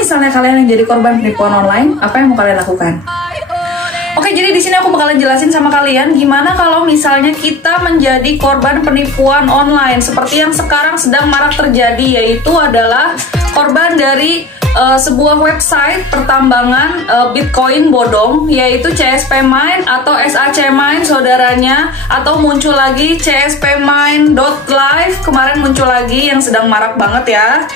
misalnya kalian yang jadi korban penipuan online, apa yang mau kalian lakukan? Oke, jadi di sini aku bakalan jelasin sama kalian gimana kalau misalnya kita menjadi korban penipuan online seperti yang sekarang sedang marak terjadi, yaitu adalah korban dari sebuah website pertambangan Bitcoin bodong, yaitu CSP Mine atau SAC Mine saudaranya, atau muncul lagi cspmine.live, kemarin muncul lagi yang sedang marak banget ya.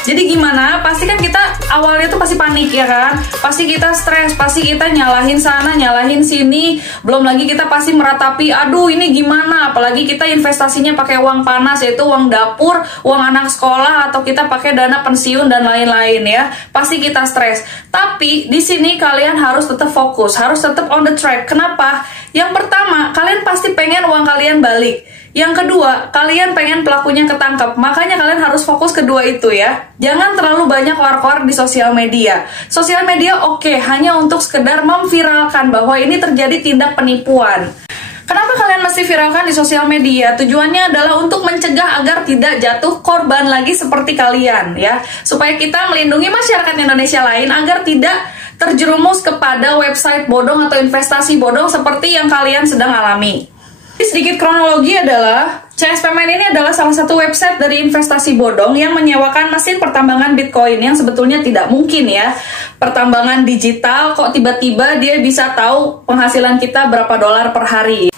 Jadi gimana? Pasti kan kita awalnya tuh pasti panik ya kan? Pasti kita stres, pasti kita nyalahin sana, nyalahin sini. Belum lagi kita pasti meratapi, aduh ini gimana? Apalagi kita investasinya pakai uang panas, yaitu uang dapur, uang anak sekolah, atau kita pakai dana pensiun dan lain-lain ya. Pasti kita stres. Tapi di sini kalian harus tetap fokus, harus tetap on the track. Kenapa? Yang pertama, kalian pasti pengen uang kalian balik. Yang kedua, kalian pengen pelakunya ketangkap. Makanya kalian harus fokus kedua itu ya. Jangan terlalu banyak war-war di sosial media. Sosial media oke, hanya untuk sekedar memviralkan bahwa ini terjadi tindak penipuan. Kenapa kalian mesti viralkan di sosial media? Tujuannya adalah untuk mencegah agar tidak jatuh korban lagi seperti kalian ya. Supaya kita melindungi masyarakat Indonesia lain agar tidak terjerumus kepada website bodong atau investasi bodong seperti yang kalian sedang alami. Sedikit kronologi adalah CSP Mine ini adalah salah satu website dari investasi bodong yang menyewakan mesin pertambangan Bitcoin yang sebetulnya tidak mungkin ya. Pertambangan digital kok tiba-tiba dia bisa tahu penghasilan kita berapa dolar per hari.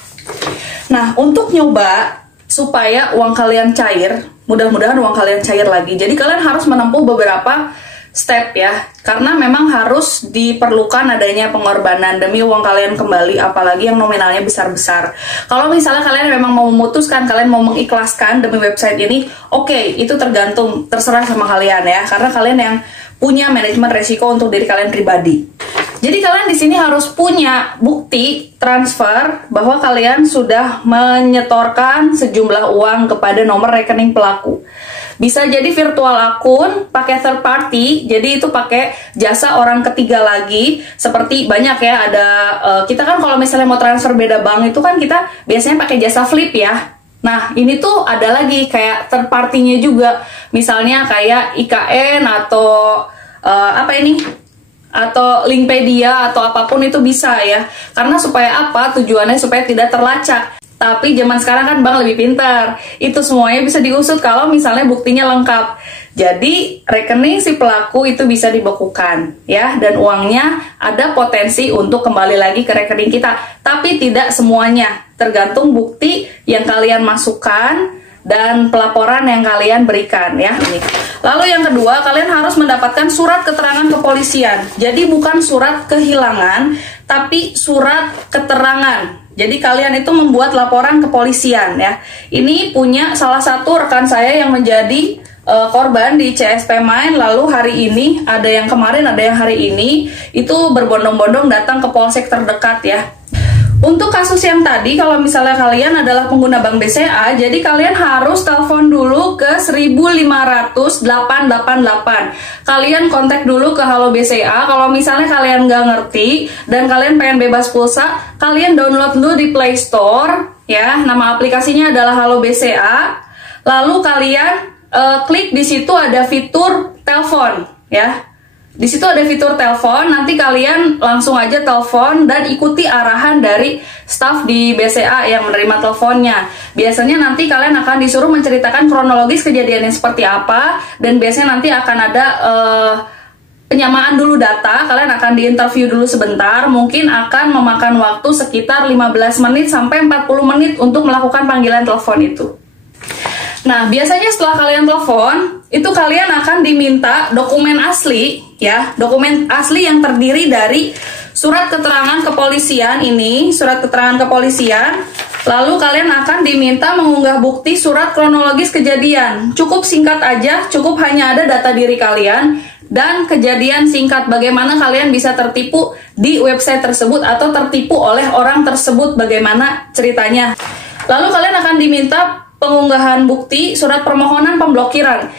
Nah, untuk nyoba supaya uang kalian cair, mudah-mudahan uang kalian cair lagi. Jadi kalian harus menempuh beberapa step ya, karena memang harus diperlukan adanya pengorbanan demi uang kalian kembali, apalagi yang nominalnya besar-besar. Kalau misalnya kalian memang mau memutuskan, kalian mau mengikhlaskan demi website ini, oke, itu tergantung, terserah sama kalian ya, karena kalian yang punya manajemen resiko untuk diri kalian pribadi. Jadi kalian di sini harus punya bukti transfer bahwa kalian sudah menyetorkan sejumlah uang kepada nomor rekening pelaku. Bisa jadi virtual akun, pakai third party, jadi itu pakai jasa orang ketiga lagi. Seperti banyak ya, ada kita kan kalau misalnya mau transfer beda bank itu kan kita biasanya pakai jasa flip ya. Nah, ini tuh ada lagi kayak third party-nya juga. Misalnya kayak IKN atau apa ini? Atau Linkpedia atau apapun itu bisa ya. Karena supaya apa? Tujuannya supaya tidak terlacak. Tapi zaman sekarang kan bank lebih pintar. Itu semuanya bisa diusut kalau misalnya buktinya lengkap. Jadi rekening si pelaku itu bisa dibekukan ya, dan uangnya ada potensi untuk kembali lagi ke rekening kita. Tapi tidak semuanya, tergantung bukti yang kalian masukkan dan pelaporan yang kalian berikan ya. Lalu yang kedua, kalian harus mendapatkan surat keterangan kepolisian. Jadi bukan surat kehilangan, tapi surat keterangan. Jadi kalian itu membuat laporan kepolisian ya. Ini punya salah satu rekan saya yang menjadi korban di CSP Mine. Lalu hari ini, ada yang kemarin, ada yang hari ini, itu berbondong-bondong datang ke polsek terdekat ya. Untuk kasus yang tadi, kalau misalnya kalian adalah pengguna Bank BCA, jadi kalian harus telepon dulu ke 1.500.888. Kalian kontak dulu ke Halo BCA. Kalau misalnya kalian nggak ngerti dan kalian pengen bebas pulsa, kalian download dulu di Play Store ya. Nama aplikasinya adalah Halo BCA. Lalu kalian klik di situ ada fitur telepon ya. Di situ ada fitur telepon, nanti kalian langsung aja telepon dan ikuti arahan dari staff di BCA yang menerima teleponnya. Biasanya nanti kalian akan disuruh menceritakan kronologis kejadiannya seperti apa, dan biasanya nanti akan ada penyamaan dulu data. Kalian akan diinterview dulu sebentar, mungkin akan memakan waktu sekitar 15 menit sampai 40 menit untuk melakukan panggilan telepon itu. Nah, biasanya setelah kalian telepon, itu kalian akan diminta dokumen asli, ya. Dokumen asli yang terdiri dari surat keterangan kepolisian ini, surat keterangan kepolisian. Lalu kalian akan diminta mengunggah bukti surat kronologis kejadian. Cukup singkat aja, cukup hanya ada data diri kalian dan kejadian singkat bagaimana kalian bisa tertipu di website tersebut atau tertipu oleh orang tersebut, bagaimana ceritanya. Lalu kalian akan diminta pengunggahan bukti surat permohonan pemblokiran.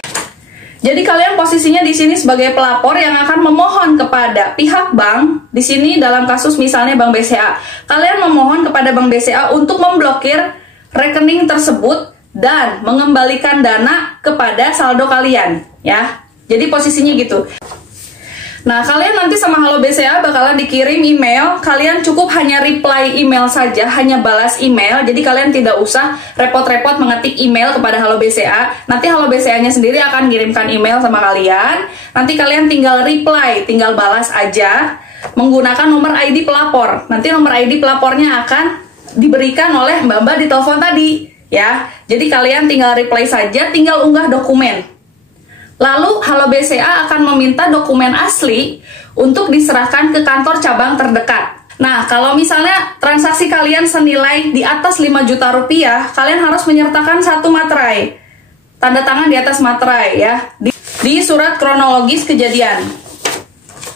Jadi kalian posisinya di sini sebagai pelapor yang akan memohon kepada pihak bank. Di sini dalam kasus misalnya Bank BCA, kalian memohon kepada Bank BCA untuk memblokir rekening tersebut dan mengembalikan dana kepada saldo kalian, ya. Jadi posisinya gitu. Nah, kalian nanti sama Halo BCA bakalan dikirim email. Kalian cukup hanya reply email saja, hanya balas email. Jadi kalian tidak usah repot-repot mengetik email kepada Halo BCA. Nanti Halo BCA-nya sendiri akan kirimkan email sama kalian. Nanti kalian tinggal reply, tinggal balas aja menggunakan nomor ID pelapor. Nanti nomor ID pelapornya akan diberikan oleh Mbak-mbak di telepon tadi, ya. Jadi kalian tinggal reply saja, tinggal unggah dokumen. Lalu Halo BCA akan meminta dokumen asli untuk diserahkan ke kantor cabang terdekat. Nah, kalau misalnya transaksi kalian senilai di atas 5 juta rupiah, kalian harus menyertakan 1 materai. Tanda tangan di atas materai, ya. Di surat kronologis kejadian.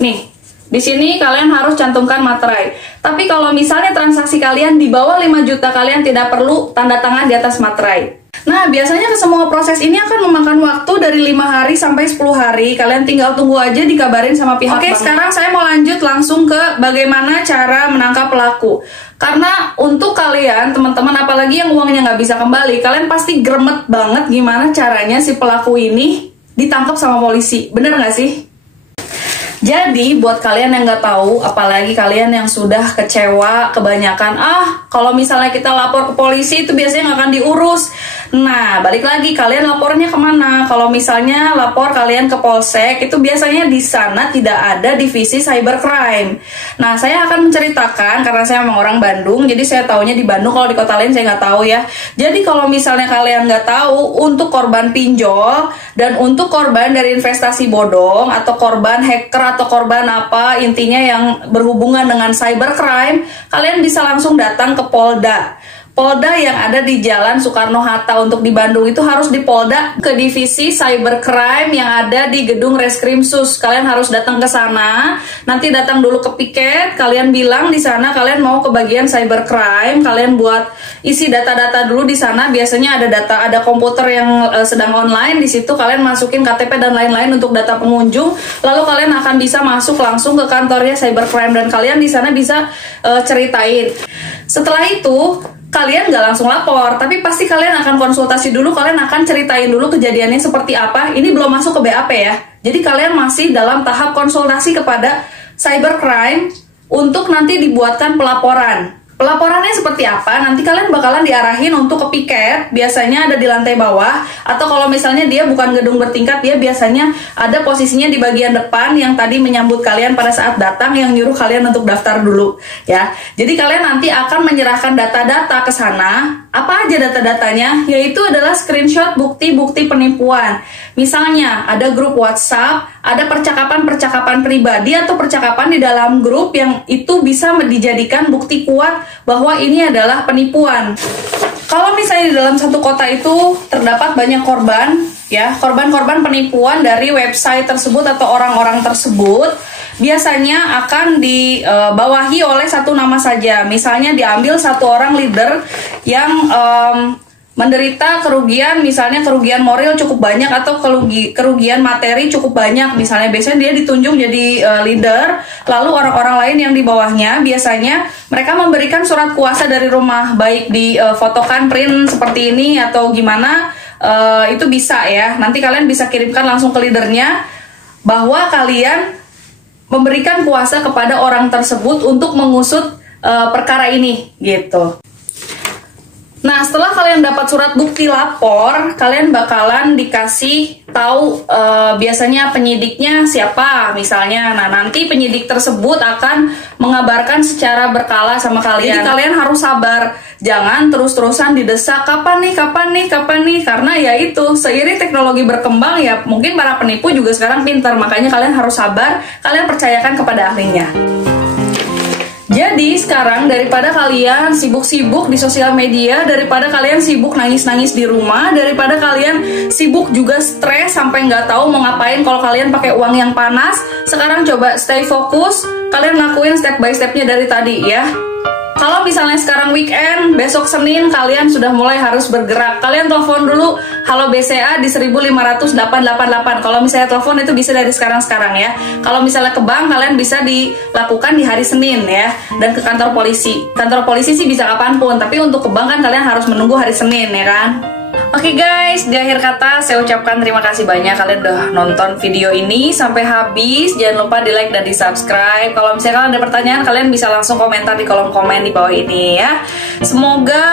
Nih, di sini kalian harus cantumkan materai. Tapi kalau misalnya transaksi kalian di bawah 5 juta, kalian tidak perlu tanda tangan di atas materai. Nah, biasanya semua proses ini akan memakan waktu dari 5 hari sampai 10 hari. Kalian tinggal tunggu aja dikabarin sama pihak bank. Oke, sekarang saya mau lanjut langsung ke bagaimana cara menangkap pelaku. Karena untuk kalian, teman-teman, apalagi yang uangnya nggak bisa kembali, kalian pasti gremet banget gimana caranya si pelaku ini ditangkap sama polisi. Bener nggak sih? Jadi buat kalian yang nggak tahu, apalagi kalian yang sudah kecewa kebanyakan, kalau misalnya kita lapor ke polisi itu biasanya nggak akan diurus. Nah, balik lagi, kalian lapornya kemana? Kalau misalnya lapor kalian ke Polsek, itu biasanya di sana tidak ada divisi cybercrime. Nah, saya akan menceritakan, karena saya memang orang Bandung, jadi saya taunya di Bandung, kalau di kota lain saya nggak tahu ya. Jadi kalau misalnya kalian nggak tahu, untuk korban pinjol, dan untuk korban dari investasi bodong, atau korban hacker, atau korban apa, intinya yang berhubungan dengan cybercrime, kalian bisa langsung datang ke Polda. Polda yang ada di Jalan Soekarno-Hatta. Untuk di Bandung itu harus di Polda ke divisi cybercrime yang ada di gedung Reskrimsus. Kalian harus datang ke sana. Nanti datang dulu ke piket, kalian bilang di sana kalian mau ke bagian cybercrime, kalian buat isi data-data dulu di sana. Biasanya ada data, ada komputer yang sedang online di situ, kalian masukin KTP dan lain-lain untuk data pengunjung. Lalu kalian akan bisa masuk langsung ke kantornya cybercrime dan kalian di sana bisa ceritain. Setelah itu kalian nggak langsung lapor, tapi pasti kalian akan konsultasi dulu, kalian akan ceritain dulu kejadiannya seperti apa. Ini belum masuk ke BAP ya. Jadi kalian masih dalam tahap konsultasi kepada cybercrime untuk nanti dibuatkan pelaporan. Pelaporannya seperti apa? Nanti kalian bakalan diarahin untuk ke piket, biasanya ada di lantai bawah, atau kalau misalnya dia bukan gedung bertingkat, dia biasanya ada posisinya di bagian depan yang tadi menyambut kalian pada saat datang, yang nyuruh kalian untuk daftar dulu, ya. Jadi kalian nanti akan menyerahkan data-data ke sana. Apa aja data-datanya? Yaitu adalah screenshot bukti-bukti penipuan. Misalnya ada grup WhatsApp, ada percakapan-percakapan pribadi atau percakapan di dalam grup yang itu bisa dijadikan bukti kuat bahwa ini adalah penipuan. Kalau misalnya di dalam satu kota itu terdapat banyak korban, ya, korban-korban penipuan dari website tersebut atau orang-orang tersebut, biasanya akan dibawahi oleh satu nama saja. Misalnya diambil satu orang leader yang menderita kerugian, misalnya kerugian moral cukup banyak atau kerugian materi cukup banyak, misalnya biasanya dia ditunjuk jadi leader, lalu orang-orang lain yang di bawahnya biasanya mereka memberikan surat kuasa dari rumah, baik di fotokan print seperti ini atau gimana, itu bisa ya, nanti kalian bisa kirimkan langsung ke leadernya bahwa kalian memberikan kuasa kepada orang tersebut untuk mengusut perkara ini gitu. Nah, setelah kalian dapat surat bukti lapor, kalian bakalan dikasih tahu biasanya penyidiknya siapa misalnya. Nah, nanti penyidik tersebut akan mengabarkan secara berkala sama kalian. Jadi kalian harus sabar, jangan terus-terusan didesak kapan nih, karena ya itu seiring teknologi berkembang ya, mungkin para penipu juga sekarang pintar, makanya kalian harus sabar, kalian percayakan kepada ahlinya. Jadi sekarang daripada kalian sibuk-sibuk di sosial media, daripada kalian sibuk nangis-nangis di rumah, daripada kalian sibuk juga stres sampai nggak tahu mau ngapain kalau kalian pakai uang yang panas, sekarang coba stay fokus, kalian lakuin step by stepnya dari tadi ya. Kalau misalnya sekarang weekend, besok Senin kalian sudah mulai harus bergerak. Kalian telepon dulu Halo BCA di 1.500.888. Kalau misalnya telepon itu bisa dari sekarang ya. Kalau misalnya ke bank, kalian bisa dilakukan di hari Senin ya. Dan ke kantor polisi. Kantor polisi sih bisa kapanpun, tapi untuk ke bank kan kalian harus menunggu hari Senin ya kan. Oke guys, di akhir kata saya ucapkan terima kasih banyak kalian udah nonton video ini sampai habis. Jangan lupa di like dan di subscribe. Kalau misalnya kalian ada pertanyaan, kalian bisa langsung komentar di kolom komen di bawah ini ya. Semoga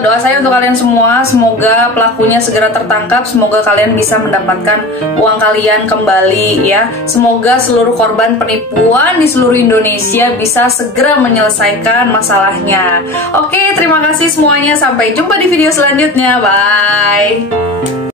doa saya untuk kalian semua, semoga pelakunya segera tertangkap. Semoga kalian bisa mendapatkan uang kalian kembali ya. Semoga seluruh korban penipuan di seluruh Indonesia bisa segera menyelesaikan masalahnya. Oke, terima kasih semuanya. Sampai jumpa di video selanjutnya. Bye.